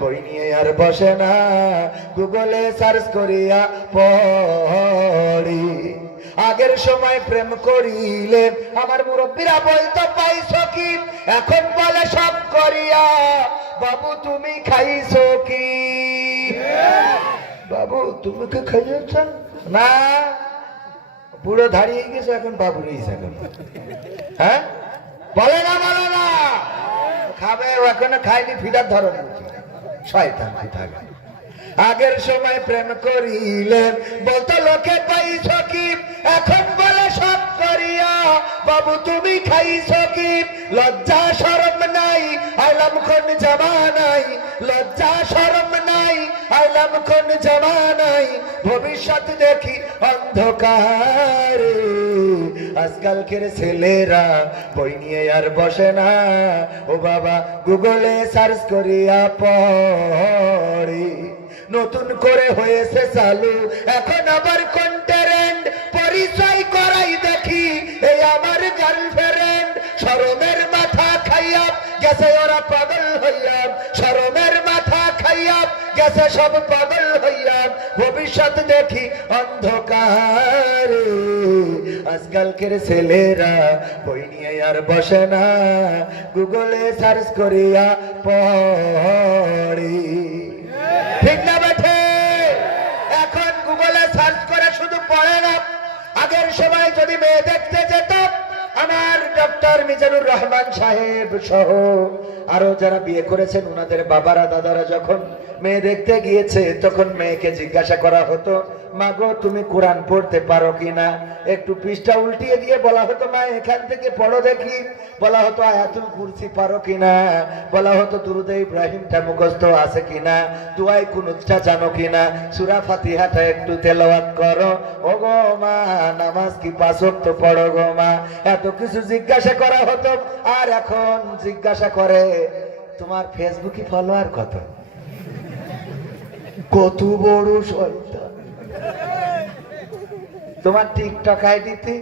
বই নিয়ে আর বসে না, গুগলে সার্চ করিয়া পড়ি। আগের সময় প্রেম করিলে আমার মুরব্বীরা বলতো পাইছো কি, এখন বলে সব করিয়া বাবু তুমি খাইছো কি? বাবু তুমি কি খাইছ না? বুড়ো দাঁড়িয়ে গেছে এখন বাবু রয়েছে এখন। হ্যাঁ বলে না বলে না, খাবে এখনো খাইনি, ফিরার ধরন শয়তান থাকে। আগের সময় প্রেম করিলেন বলতো লোকে পাইছ কি, এখন বলে সব করিয়া বাবু তুমি খাইছ কি? লজ্জা শরম নাই আইলাম কোন জামানাই, লজ্জা শরম নাই আইলাম কোন জামানাই, ভবিষ্যৎ দেখি অন্ধকারে। আজকালকের ছেলেরা বই নিয়ে আর বসে না, ও বাবা গুগলে সার্চ করিয়া পড়ে। নতুন করে হয়েছে চালু এখন আবার কন্টেন্ট, পরিচয় করাই দেখি এই আমার গার্লফ্রেন্ড। শরমের মাথা খাইয়া গেছে ওরা পাগল হইয়া, শরমের মাথা খাইয়া গেছে সব পাগল হইয়া, ভবিষ্যৎ দেখি অন্ধকারে। আজকালকের ছেলেরা বই নিয়ে আর বসে না, গুগলে সার্চ করিয়া পড়ে। ঠিক না বেঠে? এখন গুগলে সার্চ করে শুধু পড়ে না, আগের সময় যদি মেয়ে দেখতে যেত আমার ডক্টর মিজানুর রহমান সাহেব সহ আরো যারা বিয়ে করেছেন ওনাদের বাবারা দাদারা যখন মেয়ে দেখতে গিয়েছে তখন মেয়েকে জিজ্ঞাসা করা হতো, মা গো তুমি কোরআন পড়তে পারো কিনা? একটু পৃষ্ঠা উল্টিয়ে দিয়ে বলা হতো মা এখান থেকে পড়ো দেখি। বলা হতো আয়াতুল কুরসি পারো কিনা, বলা হতো দুরুদে ইব্রাহিমটা মুখস্থ আছে কিনা, দুআই কুনুতটা জানো কিনা, সূরা ফাতিহাটা একটু তেলাওয়াত করো। ও গো মা নামাজ কি পাঁচ ওয়াক্ত পড়ো গো মা? এত কিছু জিজ্ঞাসা করা হতো। আর এখন জিজ্ঞাসা করে তোমার ফেসবুকে ফলোয়ার কত? কত বড় শয়তান! তোমার টিকটক আইডিতে